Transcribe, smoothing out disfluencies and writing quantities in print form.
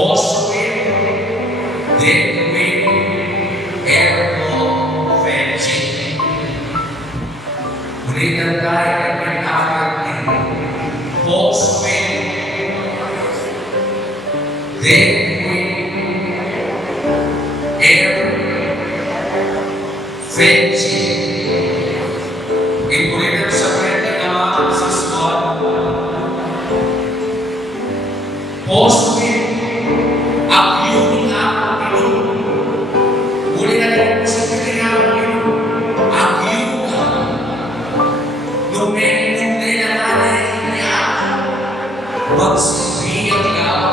Boswell Deadwin Ergo Fetching. Ulitan tayo ang pinakat ni Boswell Deadwin Ergo Fetching. Ipulitan sa pwede naman sa squad. Boswell Akyun Akyun. Muli na lang sa pagkakawin. Akyun Numenong nilalanay niya. Magsibiyang ka